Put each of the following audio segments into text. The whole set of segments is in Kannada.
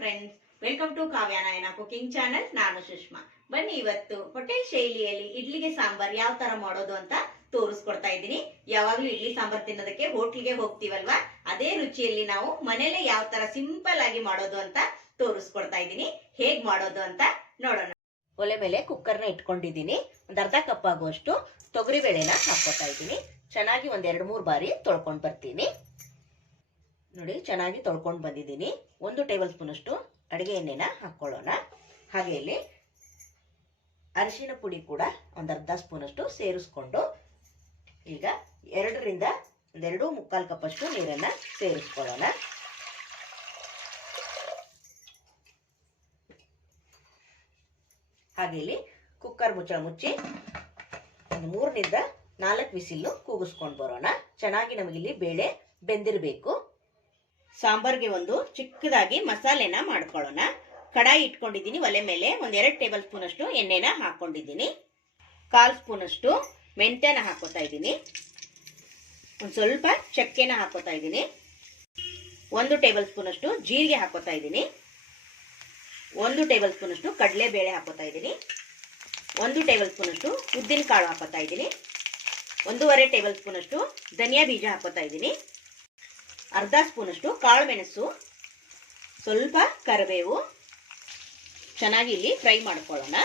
ಫ್ರೆಂಡ್ಸ್, ವೆಲ್ಕಮ್ ಟು ಕಾವ್ಯಾನಾಯನ ಕುಕಿಂಗ್ ಚಾನೆಲ್. ನಾನು ಸುಷ್ಮಾ. ಬನ್ನಿ ಇವತ್ತು ಹೋಟೆಲ್ ಶೈಲಿಯಲ್ಲಿ ಇಡ್ಲಿಗೆ ಸಾಂಬಾರ್ ಯಾವ ತರ ಮಾಡೋದು ಅಂತ ತೋರಿಸ್ಕೊಡ್ತಾ ಇದ್ದೀನಿ. ಯಾವಾಗ್ಲೂ ಇಡ್ಲಿ ಸಾಂಬಾರ್ ತಿನ್ನೋದಕ್ಕೆ ಹೋಟ್ಲಿಗೆ ಹೋಗ್ತೀವಲ್ವಾ, ಅದೇ ರುಚಿಯಲ್ಲಿ ನಾವು ಮನೇಲೆ ಯಾವ ತರ ಸಿಂಪಲ್ ಆಗಿ ಮಾಡೋದು ಅಂತ ತೋರಿಸ್ಕೊಡ್ತಾ ಇದ್ದೀನಿ. ಹೇಗ್ ಮಾಡೋದು ಅಂತ ನೋಡೋಣ. ಒಲೆ ಮೇಲೆ ಕುಕ್ಕರ್ನ ಇಟ್ಕೊಂಡಿದ್ದೀನಿ. ಒಂದ್ ಅರ್ಧ ಕಪ್ ಆಗುವಷ್ಟು ತೊಗರಿ ಬೇಳೆನ ಹಾಕೋತಾ ಇದ್ದೀನಿ. ಚೆನ್ನಾಗಿ ಒಂದ್ 2-3 ಬಾರಿ ತೊಳ್ಕೊಂಡ್ ಬರ್ತೀನಿ. ನೋಡಿ, ಚೆನ್ನಾಗಿ ತೊಳ್ಕೊಂಡು ಬಂದಿದ್ದೀನಿ. 1 ಟೇಬಲ್ ಸ್ಪೂನ್ ಅಷ್ಟು ಅಡಿಗೆ ಎಣ್ಣೆನ ಹಾಕೊಳ್ಳೋಣ. ಹಾಗೆ ಇಲ್ಲಿ ಅರಿಶಿನ ಪುಡಿ ಕೂಡ ಒಂದು ಅರ್ಧ ಸ್ಪೂನ್ ಅಷ್ಟು ಸೇರಿಸ್ಕೊಂಡು ಈಗ 2ರಿಂದ 2.25 ಕಪ್ ಅಷ್ಟು ನೀರನ್ನ ಸೇರಿಸ್ಕೊಳ್ಳೋಣ. ಹಾಗೆ ಇಲ್ಲಿ ಕುಕ್ಕರ್ ಮುಚ್ಚಳ ಮುಚ್ಚಿ ಒಂದು 3ರಿಂದ 4 ವಿಸಿಲ್ ಕೂಗಿಸ್ಕೊಂಡು ಬರೋಣ. ಚೆನ್ನಾಗಿ ನಮಗಿಲ್ಲಿ ಬೇಳೆ ಬೆಂದಿರಬೇಕು. ಸಾಂಬಾರ್ಗೆ ಒಂದು ಚಿಕ್ಕದಾಗಿ ಮಸಾಲೆನ ಮಾಡ್ಕೊಳ್ಳೋಣ. ಕಡಾಯಿ ಇಟ್ಕೊಂಡಿದ್ದೀನಿ. ಒಲೆ ಮೇಲೆ 1-2 ಟೇಬಲ್ ಸ್ಪೂನ್ ಅಷ್ಟು ಎಣ್ಣೆನ ಹಾಕೊಂಡಿದ್ದೀನಿ. 1/4 ಸ್ಪೂನ್ ಅಷ್ಟು ಮೆಂತ್ಯನ ಹಾಕೋತಾ ಇದ್ದೀನಿ. ಒಂದು ಸ್ವಲ್ಪ ಚಕ್ಕೆನ ಹಾಕೋತಾ ಇದ್ದೀನಿ. 1 ಟೇಬಲ್ ಸ್ಪೂನ್ ಅಷ್ಟು ಜೀರಿಗೆ ಹಾಕೋತಾ ಇದ್ದೀನಿ. 1 ಟೇಬಲ್ ಸ್ಪೂನ್ ಅಷ್ಟು ಕಡಲೆ ಬೇಳೆ ಹಾಕೋತಾ ಇದ್ದೀನಿ. 1 ಟೇಬಲ್ ಸ್ಪೂನ್ ಅಷ್ಟು ಉದ್ದಿನ ಕಾಳು ಹಾಕೋತಾ ಇದ್ದೀನಿ. 1.5 ಟೇಬಲ್ ಸ್ಪೂನ್ ಅಷ್ಟು ಧನಿಯಾ ಬೀಜ ಹಾಕೋತಾ ಇದ್ದೀನಿ. ಅರ್ಧ ಸ್ಪೂನ್ ಅಷ್ಟು ಕಾಳು ಮೆಣಸು, ಸ್ವಲ್ಪ ಕರಿಬೇವು. ಚೆನ್ನಾಗಿ ಇಲ್ಲಿ ಫ್ರೈ ಮಾಡ್ಕೊಳ್ಳೋಣ.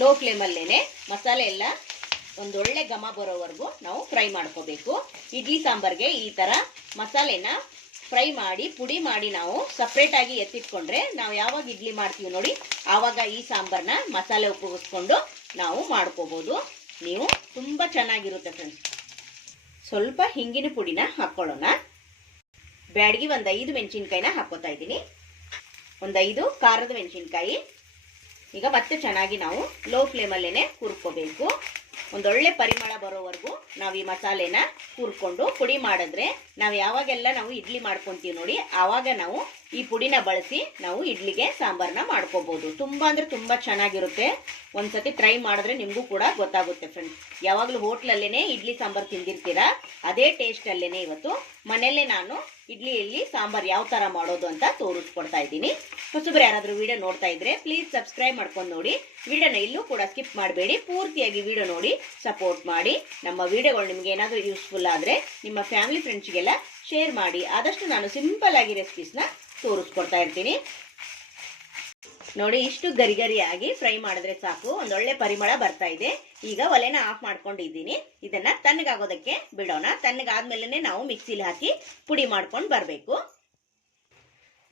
ಲೋ ಫ್ಲೇಮಲ್ಲೇನೆ ಮಸಾಲೆ ಎಲ್ಲ ಒಂದೊಳ್ಳೆ ಘಮ ಬರೋವರೆಗೂ ನಾವು ಫ್ರೈ ಮಾಡ್ಕೋಬೇಕು. ಇಡ್ಲಿ ಸಾಂಬಾರ್ಗೆ ಈ ತರ ಮಸಾಲೆನ ಫ್ರೈ ಮಾಡಿ ಪುಡಿ ಮಾಡಿ ನಾವು ಸಪ್ರೇಟ್ ಆಗಿ ಎತ್ತಿಟ್ಕೊಂಡ್ರೆ ನಾವು ಯಾವಾಗ ಇಡ್ಲಿ ಮಾಡ್ತೀವಿ ನೋಡಿ, ಆವಾಗ ಈ ಸಾಂಬಾರ್ನ ಮಸಾಲೆ ಉಪಯೋಗಿಸ್ಕೊಂಡು ನಾವು ಮಾಡ್ಕೋಬಹುದು. ನೀವು ತುಂಬಾ ಚೆನ್ನಾಗಿರುತ್ತೆ ಫ್ರೆಂಡ್ಸ್. ಸ್ವಲ್ಪ ಹಿಂಗಿನ ಪುಡಿನ ಹಾಕೊಳ್ಳೋಣ. ಬ್ಯಾಡಗಿ ಒಂದು 5 ಮೆಣಸಿನ್ಕಾಯಿನ ಹಾಕೋತಾ ಇದ್ದೀನಿ. ಒಂದು 5 ಖಾರದ ಮೆಣಸಿನ್ಕಾಯಿ. ಈಗ ಮತ್ತೆ ಚೆನ್ನಾಗಿ ನಾವು ಲೋ ಫ್ಲೇಮಲ್ಲೇನೆ ಹುರ್ಕೋಬೇಕು. ಒಂದೊಳ್ಳೆ ಪರಿಮಳ ಬರೋವರೆಗೂ ನಾವು ಈ ಮಸಾಲೆನ ಹುರ್ಕೊಂಡು ಪುಡಿ ಮಾಡಿದ್ರೆ ನಾವು ಯಾವಾಗೆಲ್ಲ ನಾವು ಇಡ್ಲಿ ಮಾಡ್ಕೊಂತೀವಿ ನೋಡಿ, ಆವಾಗ ನಾವು ಈ ಪುಡಿನ ಬಳಸಿ ನಾವು ಇಡ್ಲಿಗೆ ಸಾಂಬಾರನ್ನ ಮಾಡ್ಕೋಬಹುದು. ತುಂಬಾ ಅಂದ್ರೆ ತುಂಬಾ ಚೆನ್ನಾಗಿರುತ್ತೆ. ಒಂದ್ಸತಿ ಟ್ರೈ ಮಾಡಿದ್ರೆ ನಿಮಗೂ ಕೂಡ ಗೊತ್ತಾಗುತ್ತೆ ಫ್ರೆಂಡ್ಸ್. ಯಾವಾಗಲೂ ಹೋಟ್ಲಲ್ಲೇನೆ ಇಡ್ಲಿ ಸಾಂಬಾರ್ ತಿಂದಿರ್ತೀರಾ, ಅದೇ ಟೇಸ್ಟ್ ಅಲ್ಲೇನೆ ಇವತ್ತು ಮನೆಯಲ್ಲೇ ನಾನು ಇಡ್ಲಿಯಲ್ಲಿ ಸಾಂಬಾರ್ ಯಾವ ತರ ಮಾಡೋದು ಅಂತ ತೋರಿಸ್ಕೊಡ್ತಾ ಇದ್ದೀನಿ. ಹೊಸಬ್ರು ಯಾರಾದ್ರೂ ವಿಡಿಯೋ ನೋಡ್ತಾ ಇದ್ರೆ ಪ್ಲೀಸ್ ಸಬ್ಸ್ಕ್ರೈಬ್ ಮಾಡ್ಕೊಂಡು ನೋಡಿ. ವಿಡಿಯೋನ ಇಲ್ಲೂ ಕೂಡ ಸ್ಕಿಪ್ ಮಾಡಬೇಡಿ, ಪೂರ್ತಿಯಾಗಿ ವಿಡಿಯೋ ನೋಡಿ ಸಪೋರ್ಟ್ ಮಾಡಿ. ನಮ್ಮ ವಿಡಿಯೋಗಳು ನಿಮ್ಗೆ ಏನಾದರೂ ಯೂಸ್ಫುಲ್ ಆದ್ರೆ ನಿಮ್ಮ ಫ್ಯಾಮಿಲಿ ಫ್ರೆಂಡ್ಸ್ಗೆಲ್ಲ ಶೇರ್ ಮಾಡಿ. ಆದಷ್ಟು ನಾನು ಸಿಂಪಲ್ ಆಗಿ ರೆಸಿಪೀಸ್ನ ತೋರಿಸ್ಕೊಡ್ತಾ ಇರ್ತೀನಿ. ನೋಡಿ, ಇಷ್ಟು ಗರಿಗರಿಯಾಗಿ ಫ್ರೈ ಮಾಡಿದ್ರೆ ಸಾಕು. ಒಂದೊಳ್ಳೆ ಪರಿಮಳ ಬರ್ತಾ ಇದೆ. ಈಗ ಒಲೆನ ಆಫ್ ಮಾಡ್ಕೊಂಡಿದ್ದೀನಿ. ಇದನ್ನ ತಣ್ಣಗಾಗೋದಕ್ಕೆ ಬಿಡೋಣ. ತಣ್ಣಗಾದ್ಮೇಲೆ ನಾವು ಮಿಕ್ಸಿಲಿ ಹಾಕಿ ಪುಡಿ ಮಾಡ್ಕೊಂಡು ಬರಬೇಕು.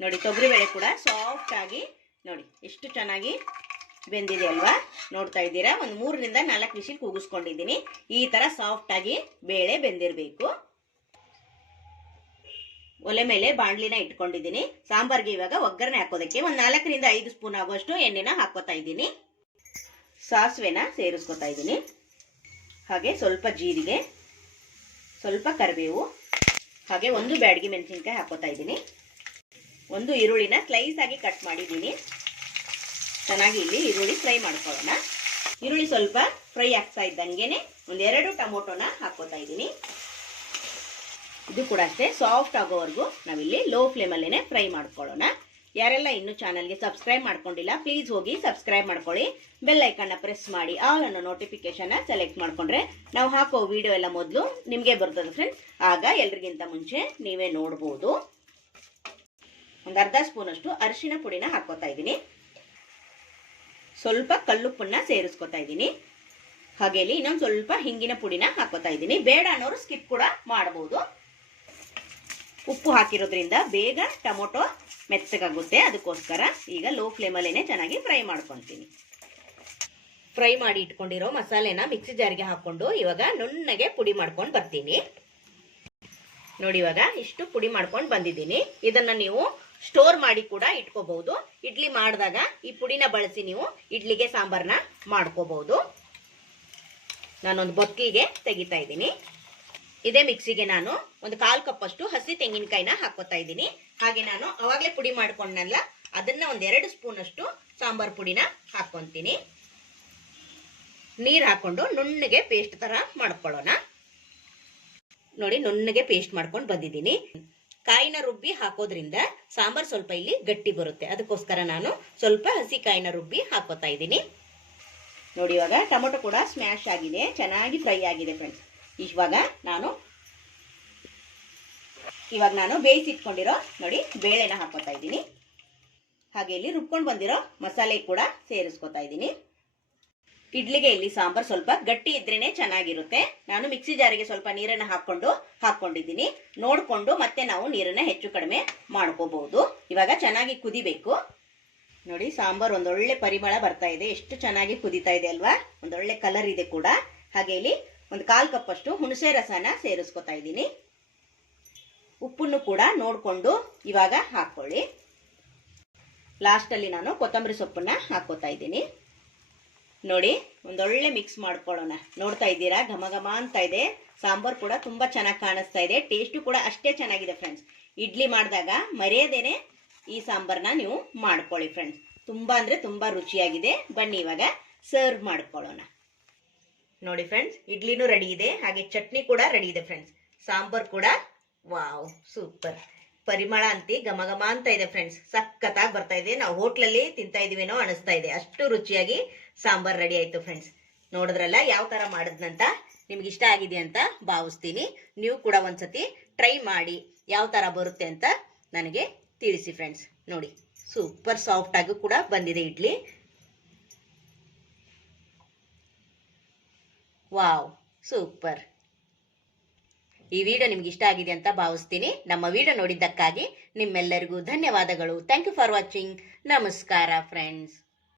ನೋಡಿ, ತೊಗರಿಬೇಳೆ ಕೂಡ ಸಾಫ್ಟ್ ಆಗಿ ನೋಡಿ ಎಷ್ಟು ಚೆನ್ನಾಗಿ ಬೆಂದಿದೆ ಅಲ್ವಾ, ನೋಡ್ತಾ ಇದ್ದೀರಾ. ಒಂದು 3ರಿಂದ 4 ವಿಸಿಲ್ ಕೂಗಿಸ್ಕೊಂಡಿದ್ದೀನಿ. ಈ ತರ ಸಾಫ್ಟ್ ಆಗಿ ಬೇಳೆ ಬೆಂದಿರಬೇಕು. ಒಲೆ ಮೇಲೆ ಬಾಣಲಿನ ಇಟ್ಕೊಂಡಿದ್ದೀನಿ. ಸಾಂಬಾರ್ಗೆ ಇವಾಗ ಒಗ್ಗರಣೆ ಹಾಕೋದಕ್ಕೆ ಒಂದು 4ರಿಂದ 5 ಸ್ಪೂನ್ ಆಗುವಷ್ಟು ಎಣ್ಣೆನ ಹಾಕೋತಾ ಇದ್ದೀನಿ. ಸಾಸಿವೆನ ಸೇರಿಸ್ಕೊತಾ ಇದ್ದೀನಿ. ಹಾಗೆ ಸ್ವಲ್ಪ ಜೀರಿಗೆ, ಸ್ವಲ್ಪ ಕರಿಬೇವು, ಹಾಗೆ 1 ಬ್ಯಾಡಗಿ ಮೆಣಸಿನ್ಕಾಯಿ ಹಾಕೋತಾ ಇದ್ದೀನಿ. 1 ಈರುಳ್ಳಿನ ಸ್ಲೈಸ್ ಆಗಿ ಕಟ್ ಮಾಡಿದ್ದೀನಿ. ಚೆನ್ನಾಗಿ ಇಲ್ಲಿ ಈರುಳ್ಳಿ ಫ್ರೈ ಮಾಡ್ಕೊಳ್ಳೋಣ. ಈರುಳ್ಳಿ ಸ್ವಲ್ಪ ಫ್ರೈ ಆಗ್ತಾ ಇದ್ದಂಗೆನೆ 1-2 ಟೊಮೊಟೊನ ಹಾಕೋತಾ ಇದ್ದೀನಿ. ಇದು ಕೂಡ ಅಷ್ಟೇ ಸಾಫ್ಟ್ ಆಗೋವರೆಗೂ ನಾವಿಲ್ಲಿ ಲೋ ಫ್ಲೇಮಲ್ಲೇನೆ ಫ್ರೈ ಮಾಡ್ಕೊಳ್ಳೋಣ. ಯಾರೆಲ್ಲ ಇನ್ನೂ ಚಾನಲ್ಗೆ ಸಬ್ಸ್ಕ್ರೈಬ್ ಮಾಡ್ಕೊಂಡಿಲ್ಲ ಪ್ಲೀಸ್ ಹೋಗಿ ಸಬ್ಸ್ಕ್ರೈಬ್ ಮಾಡ್ಕೊಳ್ಳಿ. ಬೆಲ್ ಐಕನ್ನ ಪ್ರೆಸ್ ಮಾಡಿ ಆಲ್ ಅನ್ನೋ ನೋಟಿಫಿಕೇಶನ್ ಸೆಲೆಕ್ಟ್ ಮಾಡ್ಕೊಂಡ್ರೆ ನಾವು ಹಾಕೋ ವಿಡಿಯೋ ಎಲ್ಲ ಮೊದಲು ನಿಮಗೆ ಬರ್ತದೆ ಫ್ರೆಂಡ್ಸ್. ಆಗ ಎಲ್ರಿಗಿಂತ ಮುಂಚೆ ನೀವೇ ನೋಡ್ಬೋದು. ಒಂದು ಅರ್ಧ ಸ್ಪೂನ್ ಅಷ್ಟು ಅರಿಶಿನ ಪುಡಿನ ಹಾಕೋತಾ ಇದ್ದೀನಿ. ಸ್ವಲ್ಪ ಕಲ್ಲುಪ್ಪನ್ನ ಸೇರಿಸ್ಕೊತಾ ಇದ್ದೀನಿ. ಹಾಗೆ ಇನ್ನೊಂದು ಸ್ವಲ್ಪ ಹಿಂಗಿನ ಪುಡಿನ ಹಾಕೋತಾ ಇದ್ದೀನಿ. ಬೇಡ ಅನ್ನೋರು ಸ್ಕಿಪ್ ಕೂಡ ಮಾಡಬಹುದು. ಉಪ್ಪು ಹಾಕಿರೋದ್ರಿಂದ ಬೇಗ ಟೊಮೊಟೊ ಮೆತ್ತಗಾಗುತ್ತೆ, ಅದಕ್ಕೋಸ್ಕರ ಈಗ ಲೋ ಫ್ಲೇಮಲ್ಲೇನೆ ಚೆನ್ನಾಗಿ ಫ್ರೈ ಮಾಡ್ಕೊತೀನಿ. ಫ್ರೈ ಮಾಡಿ ಇಟ್ಕೊಂಡಿರೋ ಮಸಾಲೆನ ಮಿಕ್ಸಿ ಜಾರಿಗೆ ಹಾಕೊಂಡು ಇವಾಗ ನುಣ್ಣಗೆ ಪುಡಿ ಮಾಡ್ಕೊಂಡು ಬರ್ತೀನಿ. ನೋಡಿ, ಇವಾಗ ಇಷ್ಟು ಪುಡಿ ಮಾಡ್ಕೊಂಡು ಬಂದಿದ್ದೀನಿ. ಇದನ್ನ ನೀವು ಸ್ಟೋರ್ ಮಾಡಿ ಕೂಡ ಇಟ್ಕೋಬಹುದು. ಇಡ್ಲಿ ಮಾಡಿದಾಗ ಈ ಪುಡಿನ ಬಳಸಿ ನೀವು ಇಡ್ಲಿಗೆ ಸಾಂಬಾರ್ನ ಮಾಡ್ಕೋಬಹುದು. ನಾನೊಂದು ಬೊತ್ತಿಗೆ ತೆಗಿತಾ ಇದ್ದೀನಿ. ಇದೇ ಮಿಕ್ಸಿಗೆ ನಾನು ಒಂದು 1/4 ಕಪ್ ಅಷ್ಟು ಹಸಿ ತೆಂಗಿನಕಾಯಿನ ಹಾಕೋತಾ ಇದ್ದೀನಿ. ಹಾಗೆ ನಾನು ಅವಾಗಲೇ ಪುಡಿ ಮಾಡ್ಕೊಂಡಲ್ಲ, ಅದನ್ನ 1-2 ಸ್ಪೂನ್ ಅಷ್ಟು ಸಾಂಬಾರ್ ಪುಡಿನ ಹಾಕೊಂತೀನಿ. ನೀರು ಹಾಕೊಂಡು ನುಣ್ಣಗೆ ಪೇಸ್ಟ್ ತರ ಮಾಡ್ಕೊಳ್ಳೋಣ. ನೋಡಿ, ನುಣ್ಣಗೆ ಪೇಸ್ಟ್ ಮಾಡ್ಕೊಂಡು ಬಂದಿದ್ದೀನಿ. ಕಾಯಿನ ರುಬ್ಬಿ ಹಾಕೋದ್ರಿಂದ ಸಾಂಬಾರ್ ಸ್ವಲ್ಪ ಇಲ್ಲಿ ಗಟ್ಟಿ ಬರುತ್ತೆ. ಅದಕ್ಕೋಸ್ಕರ ನಾನು ಸ್ವಲ್ಪ ಹಸಿ ಕಾಯಿನ ರುಬ್ಬಿ ಹಾಕೋತಾ ಇದ್ದೀನಿ. ನೋಡಿ, ಇವಾಗ ಟೊಮೊಟೊ ಕೂಡ ಸ್ಮ್ಯಾಶ್ ಆಗಿದೆ, ಚೆನ್ನಾಗಿ ಫ್ರೈ ಆಗಿದೆ ಫ್ರೆಂಡ್ಸ್. ಇವಾಗ ನಾನು ಬೇಯಿಸಿಟ್ಕೊಂಡಿರೋ ನೋಡಿ ಬೇಳೆನ ಹಾಕೋತಾ ಇದ್ದೀನಿ. ಹಾಗೆ ಇಲ್ಲಿ ರುಬ್ಕೊಂಡು ಬಂದಿರೋ ಮಸಾಲೆ ಕೂಡ ಸೇರಿಸ್ಕೊತಾ ಇದ್ದೀನಿ. ಇಡ್ಲಿಗೆ ಇಲ್ಲಿ ಸಾಂಬಾರ್ ಸ್ವಲ್ಪ ಗಟ್ಟಿ ಇದ್ರೇನೆ ಚೆನ್ನಾಗಿರುತ್ತೆ. ನಾನು ಮಿಕ್ಸಿ ಜಾರಿಗೆ ಸ್ವಲ್ಪ ನೀರನ್ನು ಹಾಕೊಂಡಿದ್ದೀನಿ. ನೋಡ್ಕೊಂಡು ಮತ್ತೆ ನಾವು ನೀರನ್ನ ಹೆಚ್ಚು ಕಡಿಮೆ ಮಾಡ್ಕೋಬಹುದು. ಇವಾಗ ಚೆನ್ನಾಗಿ ಕುದಿಬೇಕು. ನೋಡಿ, ಸಾಂಬಾರ್ ಒಂದೊಳ್ಳೆ ಪರಿಮಳ ಬರ್ತಾ ಇದೆ, ಎಷ್ಟು ಚೆನ್ನಾಗಿ ಕುದಿತಾ ಇದೆ ಅಲ್ವಾ, ಒಂದೊಳ್ಳೆ ಕಲರ್ ಇದೆ ಕೂಡ. ಹಾಗೆ ಇಲ್ಲಿ ಒಂದು 1/4 ಕಪ್ ಅಷ್ಟು ಹುಣಸೆ ರಸನ ಸೇರಿಸ್ಕೊತಾ ಇದ್ದೀನಿ. ಉಪ್ಪನ್ನು ಕೂಡ ನೋಡ್ಕೊಂಡು ಇವಾಗ ಹಾಕೊಳ್ಳಿ. ಲಾಸ್ಟ್ ಅಲ್ಲಿ ನಾನು ಕೊತ್ತಂಬರಿ ಸೊಪ್ಪನ್ನ ಹಾಕೋತಾ ಇದ್ದೀನಿ. ನೋಡಿ, ಒಂದೊಳ್ಳೆ ಮಿಕ್ಸ್ ಮಾಡ್ಕೊಳ್ಳೋಣ. ನೋಡ್ತಾ ಇದ್ದೀರಾ, ಘಮ ಘಮ ಅಂತ ಇದೆ. ಸಾಂಬಾರ್ ಕೂಡ ತುಂಬಾ ಚೆನ್ನಾಗಿ ಕಾಣಿಸ್ತಾ ಇದೆ. ಟೇಸ್ಟು ಕೂಡ ಅಷ್ಟೇ ಚೆನ್ನಾಗಿದೆ ಫ್ರೆಂಡ್ಸ್. ಇಡ್ಲಿ ಮಾಡಿದಾಗ ಮರೆಯದೇನೆ ಈ ಸಾಂಬಾರ್ನ ನೀವು ಮಾಡ್ಕೊಳ್ಳಿ ಫ್ರೆಂಡ್ಸ್. ತುಂಬಾ ಅಂದ್ರೆ ತುಂಬಾ ರುಚಿಯಾಗಿದೆ. ಬನ್ನಿ ಇವಾಗ ಸರ್ವ್ ಮಾಡ್ಕೊಳ್ಳೋಣ. ನೋಡಿ ಫ್ರೆಂಡ್ಸ್, ಇಡ್ಲಿನೂ ರೆಡಿ ಇದೆ, ಹಾಗೆ ಚಟ್ನಿ ಕೂಡ ರೆಡಿ ಇದೆ ಫ್ರೆಂಡ್ಸ್. ಸಾಂಬಾರ್ ಕೂಡ ವಾವ್ ಸೂಪರ್ ಪರಿಮಳ ಅಂತಿ ಘಮ ಘಮ ಅಂತ ಇದೆ ಫ್ರೆಂಡ್ಸ್. ಸಖತ್ತಾಗಿ ಬರ್ತಾ ಇದೆ. ನಾವು ಹೋಟ್ಲಲ್ಲಿ ತಿಂತಾ ಇದೀವೇನೋ ಅನಿಸ್ತಾ ಇದೆ, ಅಷ್ಟು ರುಚಿಯಾಗಿ ಸಾಂಬಾರ್ ರೆಡಿ ಆಯ್ತು ಫ್ರೆಂಡ್ಸ್. ನೋಡಿದ್ರಲ್ಲ ಯಾವ ತರ ಮಾಡಿದ್ನಂತ. ನಿಮ್ಗೆ ಇಷ್ಟ ಆಗಿದೆ ಅಂತ ಭಾವಿಸ್ತೀನಿ. ನೀವು ಕೂಡ ಒಂದ್ಸತಿ ಟ್ರೈ ಮಾಡಿ ಯಾವ ತರ ಬರುತ್ತೆ ಅಂತ ನನಗೆ ತಿಳಿಸಿ ಫ್ರೆಂಡ್ಸ್. ನೋಡಿ, ಸೂಪರ್ ಸಾಫ್ಟ್ ಆಗಿ ಕೂಡ ಬಂದಿದೆ ಇಡ್ಲಿ. Wow super. ಈ ವಿಡಿಯೋ ನಿಮ್ಗೆ ಇಷ್ಟ ಆಗಿದೆ ಅಂತ ಭಾವಿಸ್ತೀನಿ. ನಮ್ಮ ವಿಡಿಯೋ ನೋಡಿದ್ದಕ್ಕಾಗಿ ನಿಮ್ಮೆಲ್ಲರಿಗೂ ಧನ್ಯವಾದಗಳು. Thank you for watching. ನಮಸ್ಕಾರ ಫ್ರೆಂಡ್ಸ್.